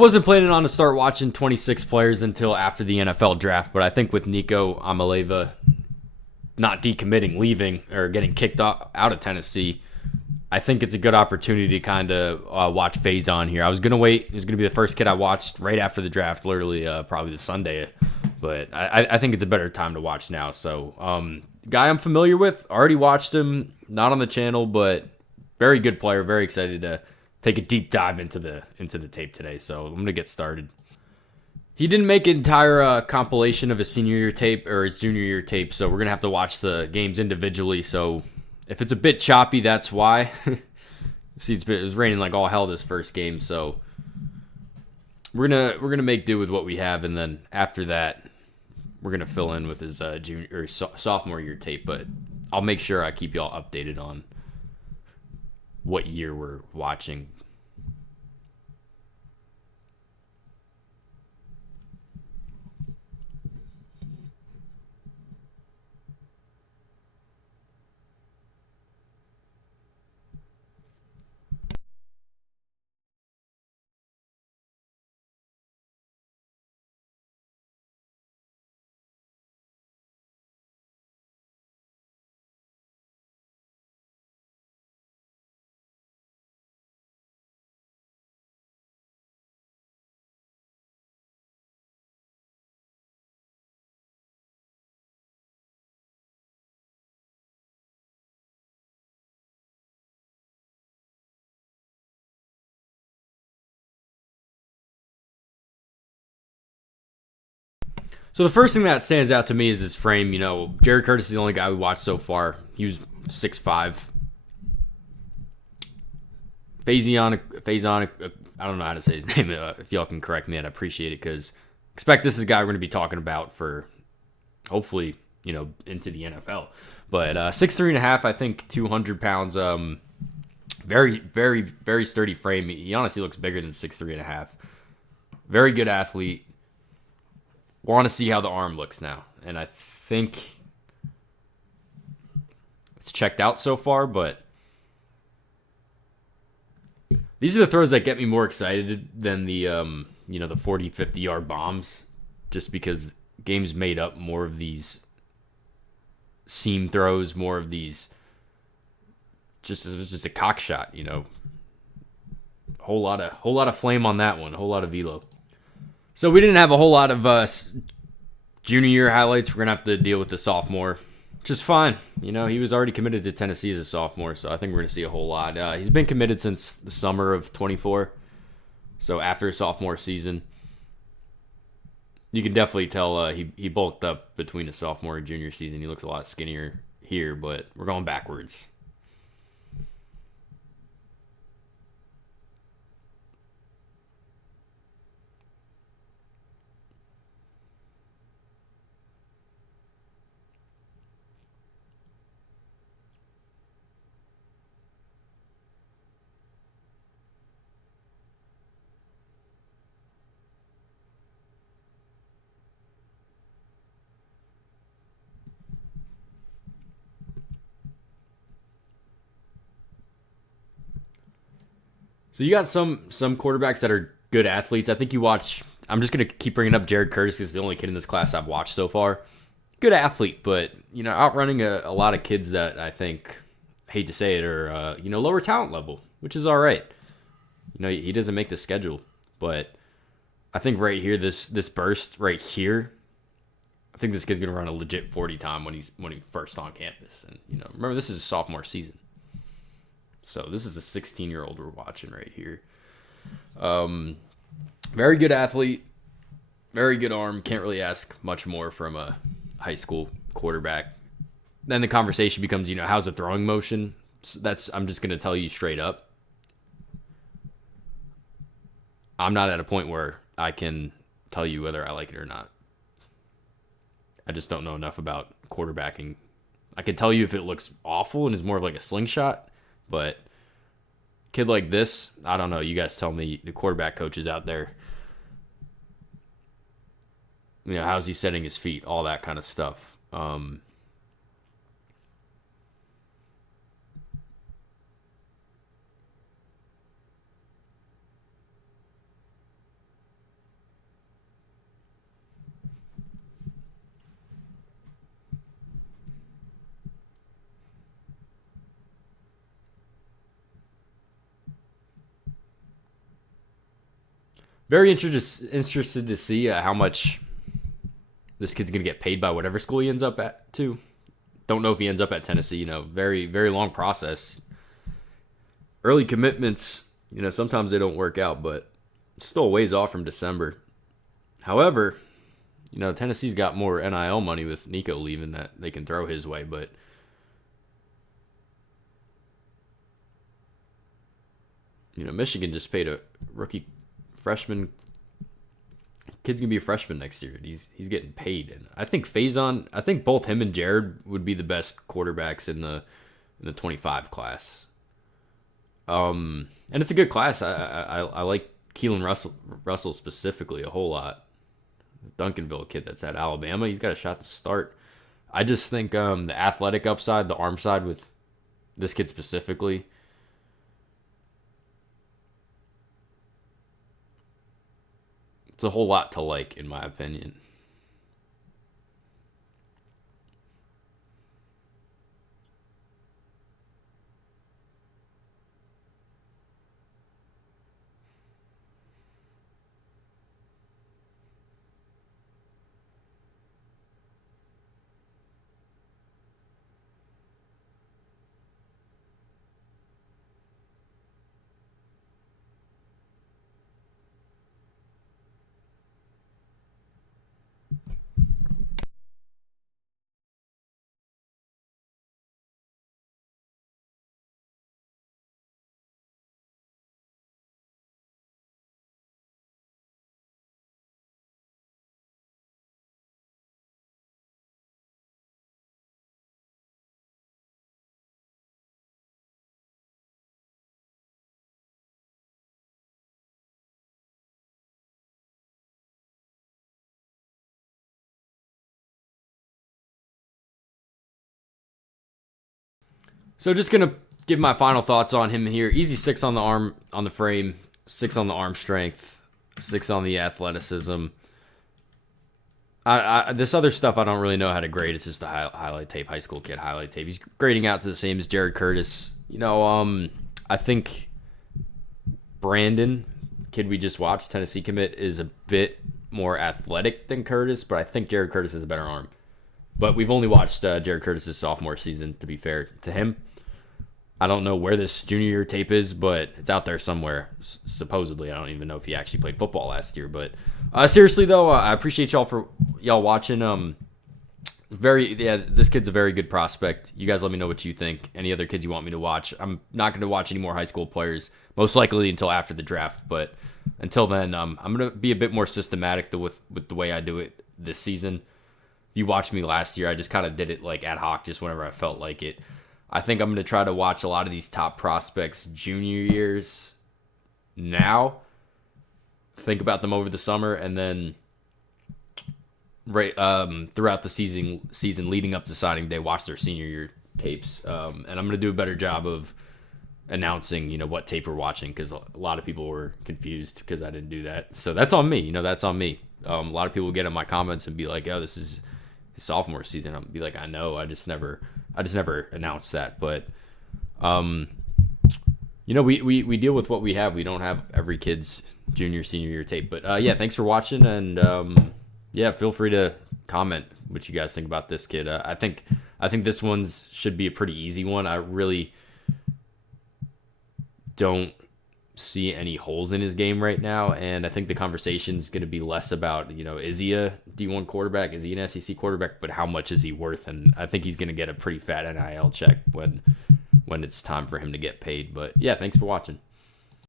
wasn't planning on to start watching 26 players until after the NFL draft, but I think with Nico Amaleva not decommitting, leaving, or getting kicked out of Tennessee, I think it's a good opportunity to kind of watch Faizon here. I was going to wait. He was going to be the first kid I watched right after the draft, literally probably the Sunday. But I think it's a better time to watch now. So, guy I'm familiar with, already watched him, not on the channel, but very good player. Very excited to take a deep dive into the tape today. So I'm going to get started. He didn't make an entire compilation of his senior year tape or his junior year tape, so we're going to have to watch the games individually. So if it's a bit choppy, that's why. See, it was raining like all hell this first game, so we're gonna make do with what we have, and then after that, we're gonna fill in with his junior or sophomore year tape. But I'll make sure I keep y'all updated on what year we're watching. So the first thing that stands out to me is his frame. You know, Jared Curtis is the only guy we watched so far. He was 6'5". Faizon, I don't know how to say his name. If y'all can correct me, I'd appreciate it, because expect this is a guy we're going to be talking about for hopefully, into the NFL. But 6'3.5", I think 200 pounds. Very, very, very sturdy frame. He honestly looks bigger than 6'3.5". Very good athlete. Want to see how the arm looks now, and I think it's checked out so far, but these are the throws that get me more excited than the the 40, 50-yard bombs, just because games made up more of these seam throws, more of these just a cock shot, whole lot of flame on that one, a whole lot of velo. So we didn't have a whole lot of junior year highlights. We're going to have to deal with the sophomore, which is fine. He was already committed to Tennessee as a sophomore, so I think we're going to see a whole lot. He's been committed since the summer of 24, so after his sophomore season. You can definitely tell he bulked up between the sophomore and junior season. He looks a lot skinnier here, but we're going backwards. So you got some quarterbacks that are good athletes. I think you watch. I'm just gonna keep bringing up Jared Curtis. He's the only kid in this class I've watched so far. Good athlete, but outrunning a lot of kids that I think, hate to say it, are lower talent level, which is all right. He doesn't make the schedule, but I think right here, this burst right here, I think this kid's gonna run a legit 40 time when he's first on campus. And remember, this is his sophomore season. So this is a 16-year-old we're watching right here. Very good athlete, very good arm. Can't really ask much more from a high school quarterback. Then the conversation becomes, how's the throwing motion? I'm just going to tell you straight up. I'm not at a point where I can tell you whether I like it or not. I just don't know enough about quarterbacking. I can tell you if it looks awful and is more of like a slingshot. But kid like this, I don't know. You guys tell me, the quarterback coaches out there. How's he setting his feet? All that kind of stuff. Very interested to see how much this kid's going to get paid by whatever school he ends up at, too. Don't know if he ends up at Tennessee. Very, very long process. Early commitments, sometimes they don't work out, but still a ways off from December. However, Tennessee's got more NIL money with Nico leaving that they can throw his way, but Michigan just paid a rookie freshman. Kid's gonna be a freshman next year. He's getting paid, and I think both him and Jared would be the best quarterbacks in the 25 class. And it's a good class. I like Keelan Russell specifically a whole lot. Duncanville kid that's at Alabama, he's got a shot to start. I just think the athletic upside, the arm side with this kid specifically, it's a whole lot to like, in my opinion. So just gonna give my final thoughts on him here. Easy 6 on the arm, on the frame, 6 on the arm strength, 6 on the athleticism. This other stuff I don't really know how to grade. It's just a highlight tape, high school kid highlight tape. He's grading out to the same as Jared Curtis. I think Brandon, kid we just watched, Tennessee commit, is a bit more athletic than Curtis, but I think Jared Curtis has a better arm. But we've only watched Jared Curtis' sophomore season, to be fair to him. I don't know where this junior year tape is, but it's out there somewhere, supposedly. I don't even know if he actually played football last year. But seriously, though, I appreciate y'all watching. This kid's a very good prospect. You guys let me know what you think. Any other kids you want me to watch? I'm not going to watch any more high school players, most likely until after the draft. But until then, I'm going to be a bit more systematic with the way I do it this season. If you watched me last year, I just kind of did it like ad hoc, just whenever I felt like it. I think I'm going to try to watch a lot of these top prospects junior years now, think about them over the summer, and then throughout the season leading up to signing day, watch their senior year tapes. And I'm going to do a better job of announcing, what tape we're watching, because a lot of people were confused because I didn't do that. So that's on me. That's on me. A lot of people get in my comments and be like, "Oh, this is his sophomore season." I'll be like, "I know. I just never announced that." But we deal with what we have. We don't have every kid's junior, senior year tape. But thanks for watching, and feel free to comment what you guys think about this kid. I think this one's should be a pretty easy one. I really don't see any holes in his game right now, and I think the conversation is going to be less about, is he a D1 quarterback, is he an SEC quarterback, but how much is he worth? And I think he's going to get a pretty fat NIL check when it's time for him to get paid. But yeah, thanks for watching.